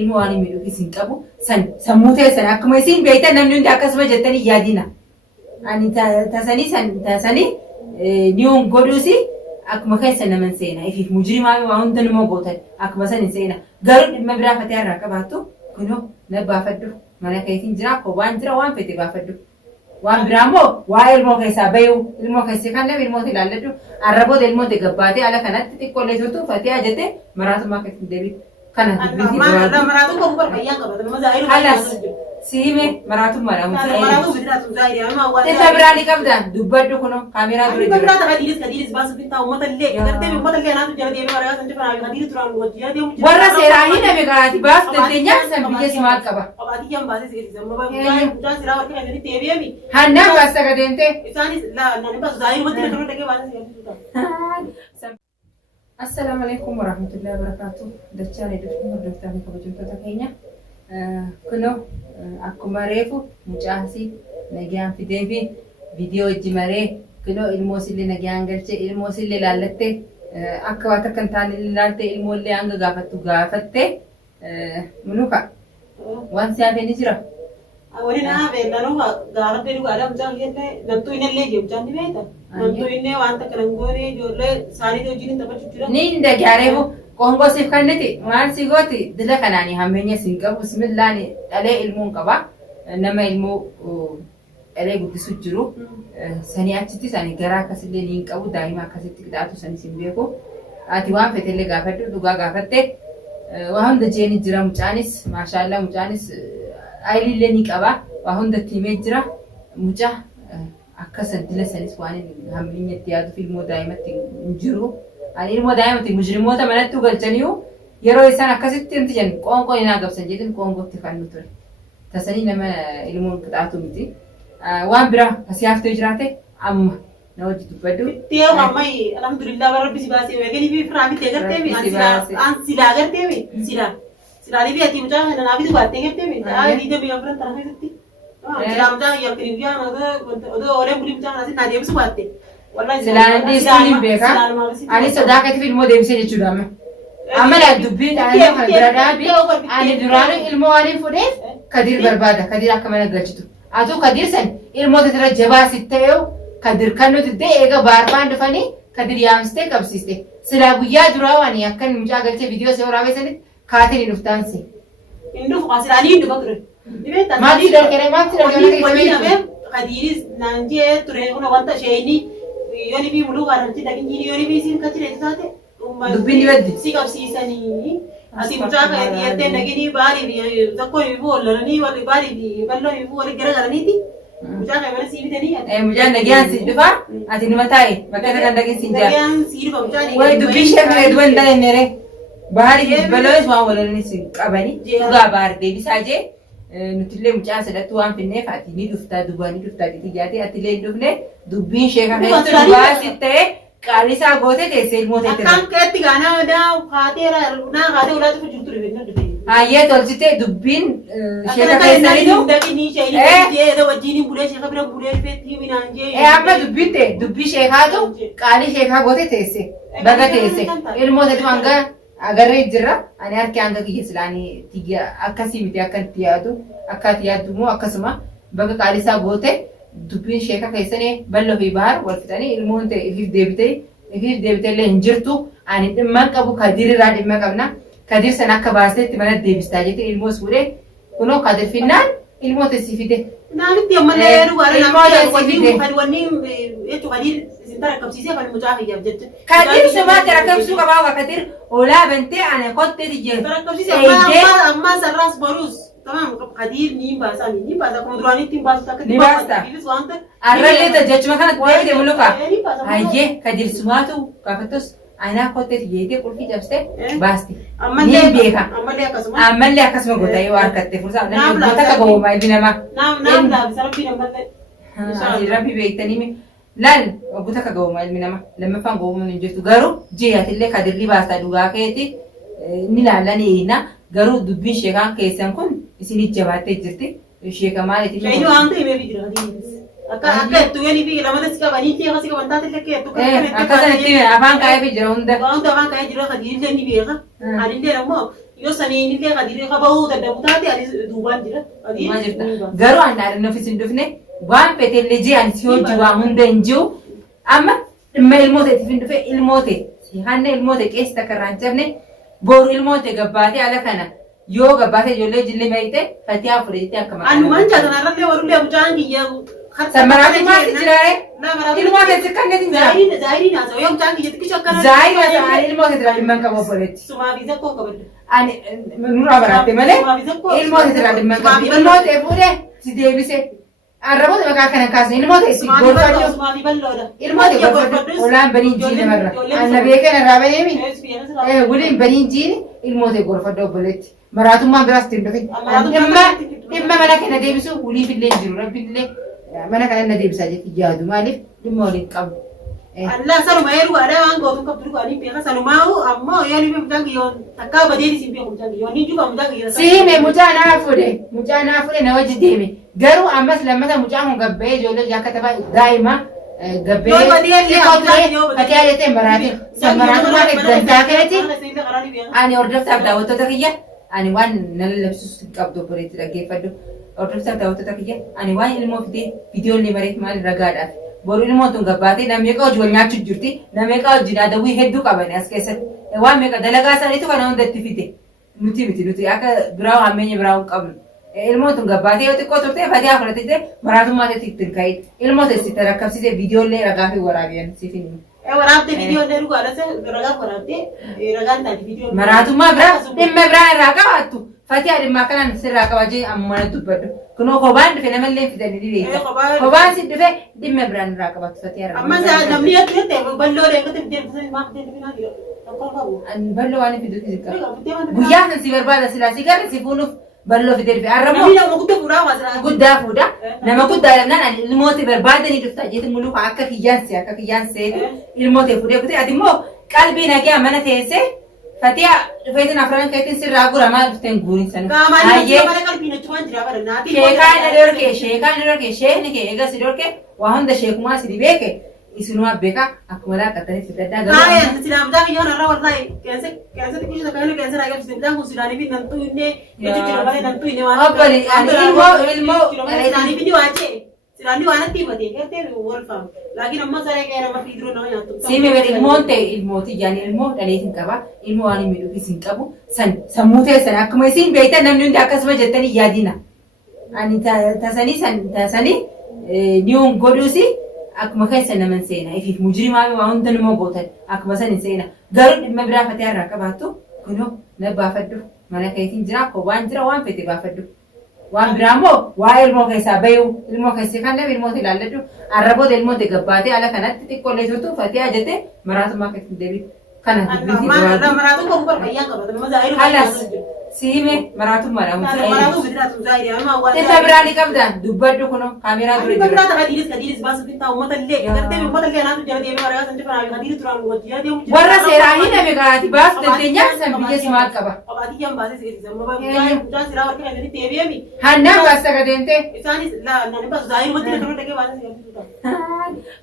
ilmu waan miidhu isin qabu sammuu teessan akkuma isin beektan namni hundi akkasuma jettanii yaadina. Ani tasanii niyoon godhuusi akkuma keessa naman seena ifiif mujrimaa waan hunda nama gootan akkuma san hin seena garuu dhimma biraa fatee irraa qabaattu kunoo na baafadhu mana keetiin jira akkoo waan jira waan fete baafadhu waan biraa immoo waa ilmoo keessaa bayu ilmoo keessaa kan nama ilmoota ilaalladhu arraboota ilmoota gabbaatee ala kanatti xiqqoolee turtu fatee ajate maraatummaa keessatti deebiin kana maraatu ko barbaayyaa qabata nama zaahiru alas siime maraatummaadha maraatu bidiraatu zaahiru amma waan isa biraani qabda dubbadhu kunoo kaameeraa dura jira biraata kadiiris baasuuf ta'u ummata illee gartee ummata illee naatu jala deemee waragaa san jifaa kadiiris turaan wajji jala deemu warra seeraa hin dhabe garaati baas dandeenyaa san biyya simaal qaba qabaatiyyaan baasee seerisa amma mucaan siraa warqee kan jedhatti deebi'emi hannaan baasta gadeemte isaanis nani baasu zaahiru wajji kan dhagee baasee seerisa. Assalamu alaikum warahmatullahi wabarakatuh. Dachaan hedduun hordoftoota kabajamtoota keenya. Kunoo akkuma reefu mucaasii nagaan fidee fi viidiyoo hojii maree kunoo ilmoosillee nagaan galchee ilmoosillee laallattee akka waan akka hin taane ilaaltee ilmoollee hanga gaafattu gaafattee munuka waan si hafee ni jira. Wani na beellanuu gaafattee dhugaadhaa mucaan illee nattuu inallee jechuun ni beekta. Nattuu innee waan takka nangoonee ijoollee isaanii wajjin taphachuu jira. Ni indagaareefu qoongoo siif kanniti maal si gooti dila kanaanii hammeenya siin qabu bismillaani dhalee ilmuun qaba nama ilmoo dhalee guddisuu jiru sanii achitti sanii garaa akkasillee ni hin qabu daa'ima akkasitti qixaatu sanii siin beeku ati waan fetellee gaafadhu dhugaa gaafatte waa hunda jeeni jira mucaanis maashaallah mucaanis ayilillee ni qaba waa hunda tiimee jira mucaa akka saddila sanis waan hammeenyatti yaaduuf ilmoo daa'imatti hin jiru. Ani ilmoo daa'imatti mujrimoota manatti galchaniiru yeroo isaan akkasitti inti jennu qoonqoo inni agabsan jedhin qoonqootti kan nu ture. Tasanii nama ilmoon qixaatu miti. Waan biraa asii haftee jiraate amma na wajji dubbadhu. Tiyoo mammayi alhamdulillah barabbi si baasee weeganii fi firaa bitee garteemi an silaa garteemi silaa libii ati mucaa nanaa bitu baattee garteemi diida biyya firan tana keessatti. Silaa mucaa yalkanii biyyaa odoo ooleen bulii mucaa kanaasin naa deebisu baatte. Silaan deessuun beeka. Ani sodaa katiif ilmoo deebisee jechuudha amma. Amma laa dubbiin dhaanaa kana bira dhaabi. Ani duraanii ilmoo waan fudheef Kadir barbaada. Kadir akka mana galchitu. Atuu Kadir san ilmoota irra jabaa sitti ta'eewu Kadir kan nuti ta'e eega baarbaan dhufanii Kadir yaamsitee qabsiiste. Silaa guyyaa duraa waan akka mucaa galchee viidiyoo isa waraabee sanitti kaatee ni dhuftaansi. Inni dhufu silaanii hin dhufa ture. Maatti dargee Kadiris naanjee ture kuna wanta isheenii yooni fi muluu waarratti dhaginyi yooni fi isin kachire taate dubbiin dibaddi si qabsiisanii ati mucaa kan yettee dhagini baari tokko ni boolanii wali baari ballo ni booli garagaraniiti mucaa kan mana si bitanii mucaan nagaan si dhufa ati nima taa'e bakka kana dhagin si jaa nagaan si dhufa mucaan way dubbii sheekame duban dhalemere baari balloos waan walanii si qabani dhugaa baari deebisaa jee nutillee mucaa sadatu waan finneef ati ni dhuftaa dubbanii dhuftaa ati jaatee atilee dhufne dubbiin sheeka keessatti dubbaa sittee qaalisaa goote teessee ilmoota itti akkaan keetti gaanaa odaa kaateera naa kaatee olaatu fi jirtu dhibee dhufe. Hayyee tolchitee dubbiin sheeka keessatti dhaqni sheekni wajjin bulee sheeka bira bulee feetti minaan jee. Amma dubbiin ta'e dubbii sheekaatu qaalii sheekaa goote teesse baga teesse ilmoota hanga agarree jirra ani harki hanga kiyya silaanii tiyya akkasii miti akka itti yaadu akka itti yaaddu immoo akkasuma bakka qaalisaa goote dubbiin sheeka keessanii bal'oo fi bahar wal fixanii ilmoon ta'e ifiif deebitee illee hin jirtu ani dhimma qabu Kadir irraa dhimma qabna Kadir sana akka baasteetti mana deebistaa jettee ilmoos fuudhee kunoo Kadir finnaan ilmoota si fide. Naamitti ammallee dhugaadha naamitti kan wanni jechuun Kadir isin tarkaabsiisee kan mucaa fayyaaf jecha. Kadir sabaa tarkaabsuu qabaa waa Kadir olaa bantee ana kottee tijjeeru. Tarkaabsiisee amma sarraas baruus tamam Kadir ni baasa kuma duraanitti baasa akka ni baasta. Arrallee tajjachuma kanatti deebite muluka. Hayyee Kadir sumaatu gaafattus ana kottee tijjeetee qulfii cabsitee baasti. Ni beeka. Ammallee akkasuma goota yoo harkattee fursaa namni goota akka gowwoomaa ilmi namaa. Naam daabisa rabbiin ammallee. Rabbi beektanii laal goota akka gowwoomaa ilmi namaa lammaffaan gowwoomuun hin jirtu garuu ji'aatillee Kadirri baastaa dhugaa keeti ni laalanii na garuu dubbiin sheekaan keessan kun isin jabaattee jirti sheeka maaliiti. Sheekni waan ta'eef jira akka ittuu yoo fi lamadas qabanii fi akkasii qaban taate illee akkasatti afaan kaa'ee jira hunda. Waan afaan kaa'ee jira Kadirri ni beeka. Anillee ammoo Yoo sanii illee qadirii qabuu dadhabuu taate ani duubaan jira. Ma jirta. Garuu annaan nafis hin dhufne waan fetellee ji'an si hojii waa hunda hin jiru. Amma dhimma ilmoota itti fin dhufe ilmoote. Hanna ilmoote qeessi takka irraa hin cabne boru ilmoote gabbaatee ala kana yoo gabbaatee ijoollee jillee meeyite fatiyaa fudhatee akka maqaa. Anumaan jaalatan irratti warullee mucaan kiyya. Samaraati maati jiraare? Ilmoote xiqqanne hin jira. Zaahiriin haasa'u yoo mucaan kiyya xiqqisha akkana. Zaahiriin haasa'u ilmoote jira dhimma qabu obboleetti. Sumaa fi zakkoo qabadde. Ani nurraa baratte malee ilmoote jira dhimma qabu. Ilmoote fuudhee si deebise. Arraboota maqaa kana kaasne ilmoote si gorfadhu. Ilmoote gorfadhu. Olaan baniin jiini marra. Anna beekee narraa baneemi. Waliin baniin jiini ilmoote gorfadhu obboleetti. Maraatummaan biraas ittiin dhufe. Dhimma mana kana deebisu waliif illee hin jiru. Rabbi illee mana kana na deebisaa jetti yaadu maaliif dhimma waliin qabu. Allah sanuma yeroo ada waan gootu qabdu qaanii beeka sanumaa ammoo yoo ni mucaan kiyyoon takkaa badeeni siin beeku mucaan kiyyoon ni juba mucaan kiyyoon. Siime mucaa naa fuudhe na wajji deeme garuu ammas lammata mucaan kun gabbee ijoollee akka taphaa daa'ima gabbee fakkii ajjettee maraatee sammaraatummaa eeggantaa keeti ani hordoftaaf daawwattoota kiyya ani waan na lallabsiisu qabdu obboleetti dhaggeeffadhu hordoftaaf daawwattoota kiyya ani waan ilmoo fidee viidiyoon bareedu maali ragaadhaaf. Boru ilmoo tun gabbaatee namni meeqa hojii wal nyaachuuf jirti namni meeqa hojii daadawwii hedduu qaban as keessatti waan meeqa dalagaa isaaniitu kana hundatti fide nuti akka biraa hammeenya biraa hin qabnu ilmoo tun gabbaatee yoo xiqqoo turte fatiyaa fudhatee maraatummaa ittiin ka'e ilmoo teessite rakkabsite viidiyoolee ragaa fi waraabiyan siifin. Waraabde viidiyoolee dhugaadhas ragaa waraabde ragaan taati viidiyoo. Maraatummaa biraa dhimma biraa irraa qabaattu fatiyaa dhimma akkanaan sirraa qabajee amma dubbadhu. Kunoo kophaan dhufe namallee fidanii dhibeessa. Kophaan si dhufe dhimma biraan irraa qabaatu fatiyaa irraa. Amma namni akka ta'e balloo deemte deemte maaf deemte naa jira. Balloo waan fidu guyyaa san si barbaada silaa si garri si fuunuuf balloo fidee dhufe. Arramoo guddaa fuudha. Nama guddaa lamnaan ilmooti barbaadanii dhuftaa jeetu muluufa akka kiyyaan seeti ilmooti fuudhee kutee ati immoo qalbii nagaa mana teessee fatiyaa dhufeetiin afran keetiin sirraa guramaa dhufteen guuriin sana. Sheekaan dhorkee sheekni kee eega si dhorkee waa hunda sheekumaa si beeke isinuma beeka akkuma laaqqattanii si daddaa garuu. Silaamtaa biyyoon irraa warraa qeensa xiqqishu takka illee qeensa raayyaa silaamtaan kun silaanii fi nantuu innee jechuudha malee nantuu innee waan. Obboli ilmoo silaanii fi waachee silaanii waan atti himatee gartee walfaamu laakiin amma saree qe'ee nama fiiduruu nama nyaattu. Siime bari ilmoon ta'e ilmooti yaani ilmoo dhaleetiin qaba ilmoo waan hin miidhuufis hin qabu sammuu teessan akkuma isin beektan namni hundi akkasuma jettanii yaadina. Ani tasanii niyoon godhuusi akkuma keessa naman seena ifiif mujrimaa waa hunda nama gootan akkuma san hin seena garuu dhimma biraa fatiyaa irraa qabaattu kunoo na baafadhu mana keetiin jira waan jira waan fete baafadhu waan biraa immoo waa ilmoo keessaa bayu ilmoo keessaa kan nama ilmoota ilaalladhu arraboota ilmoota gabbaatee ala kanatti xiqqoolee turtu fatiyaa jettee maraatummaa keessatti deebiin kana siime maraatummaadhaan biraa ni qabda dubbadhu kunoo kaameeraa dura warra seeraa hin dhabe garaati baasu dandeenyaa san biyya simaa qaba. Hannaan baasta gadeemtee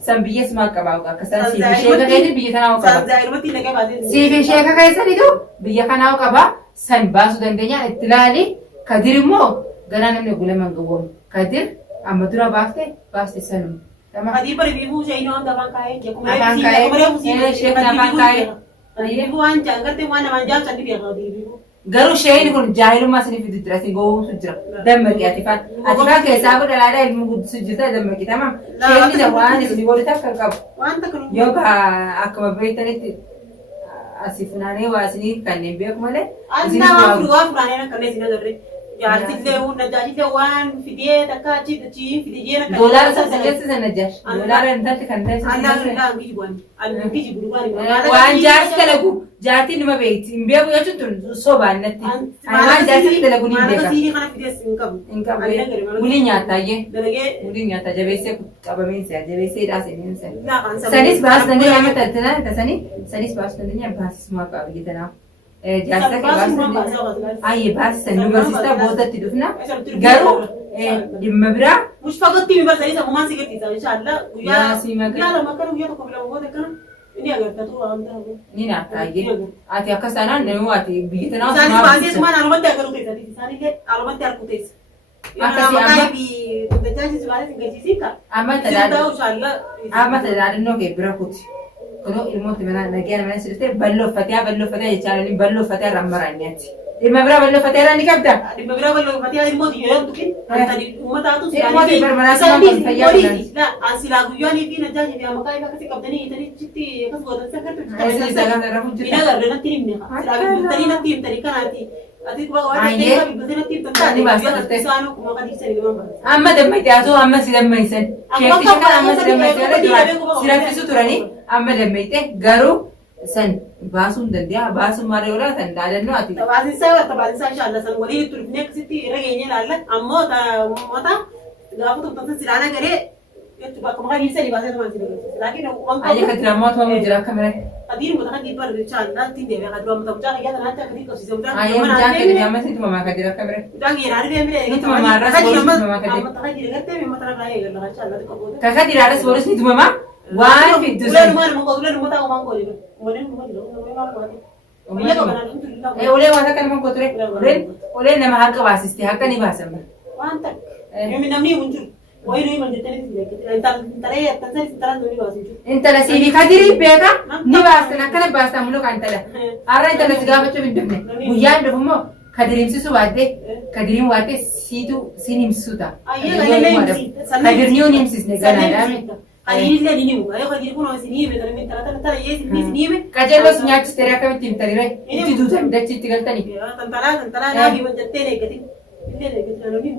san biyya simaa qaba akka san siifi sheeka keetiin biyya kanaa qaba siifi sheeka keessanitu biyya kanaa qaba. San baasu dandeenyaa itti ilaali kadir immoo ganaa namni gulaman gawwoomu kadir amma dura baaste sanuma. Kadir bari biifuu shayii waan afaan kaayee afaan kaayee waan gartee waan namaan jaamsan ni beekama biifuu. Garuu shayiin kun jaahilummaa siniif itti jira siin gowwoomsu jira dammaqii atifaan keessaa godha laadhaa ilmu guddisu jirta dammaqii tamam shayiin isa waan isin godhitaaf kan qabu yookaan akkuma beektanitti. Asii funaanee waa isinii kanneen beeku malee. Asii waan funaanee akkana isin agarree. Jaaltillee najaajilee waan fidee takka achi fidee jeera. Doolaara sabsabeessi sana jaash. Doolaara intalli kan ta'e waan jaarsi dalagu jaartiin nima beekti hin beeku jechuun tun sobaan natti. Waan jaarsi dalagu ni beeka. Hin qabu. Bulii nyaattaayyee. Bulii nyaataa jabeessee qabameensa jabeessee dhaaseensa. Sanis baas dandeenyaa amma tattinaa tasanii sanis baas dandeenyaa baasisuma qaba biyya tanaaf. Jaarsa kee baasisanii baasisan nu barsiistaa boodatti dhufna garuu dhimma biraa. Mush fagootti mi barsiisa kumaan si gadhiisa inshaallah guyyaa lama akka guyyaa tokko bilama booda kana. Ini agar katu am tahu. Ni na taage. Ati akasana nemu ati bigitana Sani bahasa semua alamat agar utai tadi. Sani le alamat agar utai. Akasi amma bi kuntaja si bahasa singa sisi ka. Amma Tahu tada inshallah. amma tada no ke birakuti. Kono ilmo timana nagana mana sirte ballo fatia jechalani ballo fatia rammaranyati. Ilma bira ballo fatia rani kabda. Di beberapa lo mati ada ilmu dia yang tukin. Tadi umat itu sih. Ilmu di bermanasa mampu saya. Nah, ansila guyon ini naja jadi amakai makasih kapten ini tadi citi kas buatan sakit. Asli jangan darah hujur. Ina gar dana tim ne. Tadi na tim tadi kan ati ko wa tadi ka bi tim tadi. Ni bahasa sanu kuma kadi seri gamba. Amma damai taatu amma sidamai sen. Kefti shakal amma sidamai sen. Sirati suturani amma damai te garu san basun dandiya basun mare ora san dalanno ati. Tabasin sa inshallah san wali turne kasiti ragenya lalla amma ta mata gafu tum sirana gare coba kemarin bisa dibahas sama sini. Lagi nak aja kedrama tuh mujra kamera. Hadir mudah kan dibar inshallah tidak ya kadro mudah mudah ya nanti kan itu sistem dah. Ayo jangan ke drama sih cuma makan direct kamera. Jangan ya hari ini itu mama ras boros cuma makan. Amma tak jadi kata memang tak ada ya Allah inshallah itu kabut. Kakak tidak ada boros itu mama. Wah itu sih. Udah rumah tahu mangko juga. Boleh rumah juga. Oleh wasa kan mangko tuh. Oleh nama harga basis ti harga nih bahasa mah. Mantap. Kami namanya muncul. Woi ini menjadi entar ya entar dulu bahasa itu. Entar sih di kadiri bega nih bahasa nak kan bahasa mulu kan entar. Arah entar segala macam itu nih. Buyan dulu mo kadirim susu wate kadirim wate situ sinim suta. Kadirniu nim sis negara dami. Kadir lah ini muka, ayo kadir pun masih ni, betul betul tentara yes ni me. Kajar los nyat steria kami tim tadi right. Itu tu jam dah citik kan tadi. Tentara lagi menjadi negatif.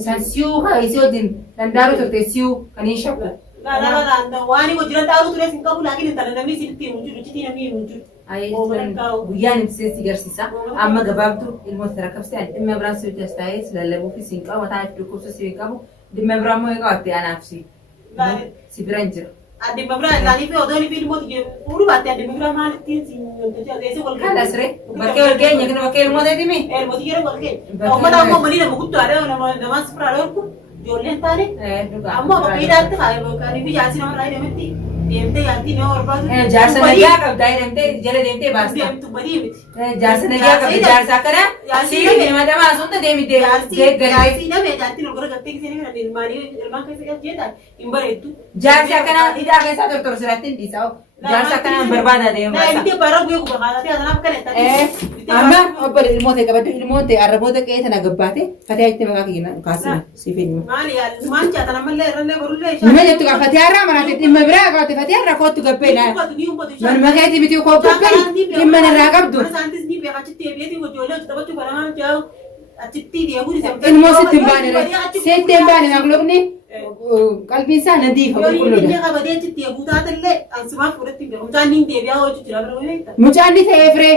Sansiu ha isu din nandaru tu tesiu kanisha ko. La anda wani ko jiran tahu tu lesin kau lagi tentara nami sini tim muncul citi nami muncul. Ay buyan imse sigar sisa amma gabab tu ilmu terakab sen imma bransu testai selalu fi sinka wa ta'if tu kursu sinka bu dimma bramo ega ati anafsi. Si Branger. Adi beberapa lagi pe odoni film mau tiga puluh batean adi beberapa mana tin si nyontoja desa kalau kan asre bakke nyakna bakke ilmu tadi mi mau tiga bakke kamu tahu mau beli nama kutu ada nama seperti aku jualan tadi kamu apa beda tuh kalau kali bi jasi nama lain demeti demte ganti no orba jasa naga ka dai demte jale demte basta dem tu bari mit jasa naga ka jasa kara si ni mata ma sunta demite de gari si na me janti no gora gatte kisene na nirmani nirman kaise ka jeda imbare tu jasa kana ida ke sa doktor suratin disau jasa kana berbada de na inte bara gue ku bakal ati adana kan tadi amma opper ilmu te kabatu ilmu te arabo te ke tana gabbate kata itte maka kina kasina si film mali ya man cha tana malle ranne borulle nima jettu ka fatiyara manate timma bira ka te fatiyara ko tu gabbena man maka ti bitu ko gabbeni timma na ragabdu santis ni be ka chitti be ko jole to batu baran jao chitti dia guri sem ilmu setimbane setimbane naglobni qalbi sa nadi ko kullu ni ka bade chitti buta talle ansuma furatti be ko tani de biya ho chitti rabra weta mucandi te efre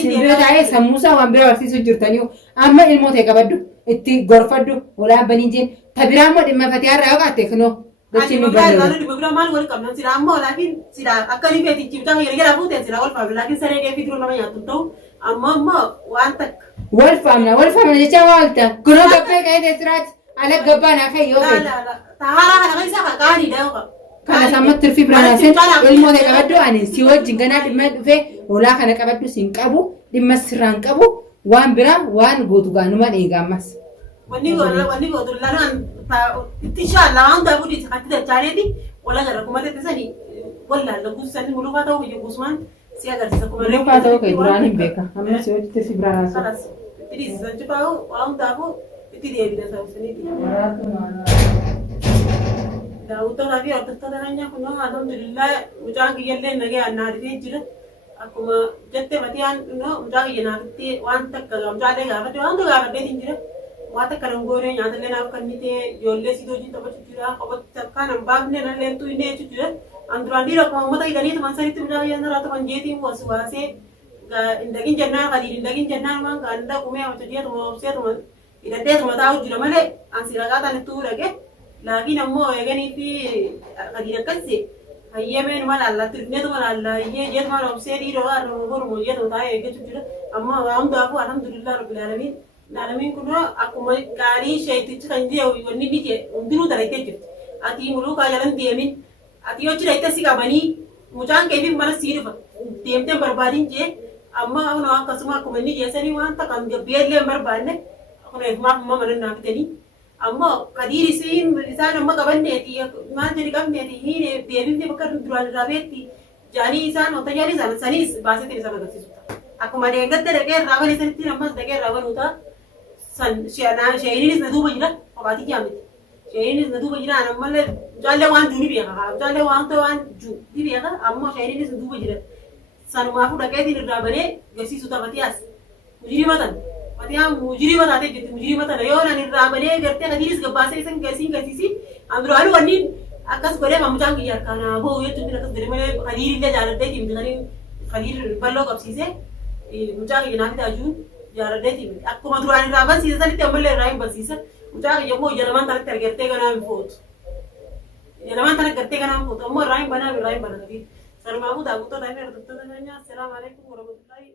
simbira tae samusa wambira warsisu jirtaniu amma ilmu te kabaddu itti gorfaddu wala baninjin tabiramo dimma fatiyara agate kno Ati beberapa di beberapa malu wali kamna sila amma lagi sila akali beti cipta yang kira pun sila wal family lagi sare dia fikir namanya tuh amma wantak wal family jecha walta kuno gappe kay desrat ala gabbana kay yofe la tahara kana kay saka kani daw kana sammat tirfi branasen ilmo de kabaddu ani siwol jingana dimma dufe wala kana kabaddu sinqabu dimma sirran qabu wan bira wan gotu ganuma egamas wani go dulanan inshallah anda budi sakati cari di wala gara kuma tete sani wala la gusan mulu fata wo gusman si agar sa kuma mulu fata wo kay durani beka amma si wadi tirfi branasen salas jadi sanju pau anda bu itu dia bisa sa sani da uto lagi atau tananya kuno alhamdulillah ujang yelle nage anari jira akuma jette matian no ujang yenati wan tak kalam jade ga bade wan ga bade jira wata karam gore nyata lena kanite yolle sido jinta bachira abat takana babne na lentu ine chujira andurandi ra ko mata igani to mansari tumja yana ra to manjeti waswase ga indagin janna kali indagin janna man ganda kume amta dia to opse to ida de to mata ujira male ansira ga tan tu rage lagi nammo egani fi kadira kanse ayyemen mal alla tirne to mal alla ye je mal opse di ro ar gor mo ye to ta ege chujira amma am da ko alhamdulillah rabbil alamin nalamin kuno aku mau kari syaitu kanji au ini dije undiru darai tejo ati mulu ka jalan diamin ati ochi daita si kabani mucaan kee fi mana sii dhufa deemtee barbaadiin jee amma akkasuma akkuma inni geessanii wanta kan gabbeellee hin barbaanne kun eegumaaf immoo mana naa fitanii ammoo kadiir isaan amma qabanneeti maal jedhi qabneeti hin deebifne bakka duraan irraa beetti jaanii isaan ota jaanii isaan saniis baasetiin isaan agarsiisuta akkuma deeggatte dhaqee irraa bane sanitti ammas dhaqee irraa banuuta san sheeniinis na duuba jira qabaatii jaamiti sheeniinis na duuba jira ammallee jaallee waan juu ni beeka jaallee waan juu ni beeka ammoo sheeniinis na duuba jira sanumaafuu dhaqeetiin irraa banee garsiisuta Matiyaas mujirima tan Matiyaan mujirima taatee jirti mujirima tana yoo nan irraa banee gartee kadiinis gabbaasee isan garsiisi anduraalu wanniin akkas godhee mucaan kiyya harkaana boo jechuun akkas godhee malee kadiirillee jaaladhee timti kadiir balloo qabsiisee mucaa kiyya naaf taajuun jaaladhee timti akkuma duraan irraa bansiisa sanitti ammallee irraa hin bansiisa mucaa kiyya immoo jalamaan tanatti argartee ganaa hin footu jalamaan tanatti argartee ganaa hin footu ammoo irraa hin banaa kadiir sanumaafuu daawwattoota fi hordoftoota keenyaa assalaamu alaikum warahmatullahi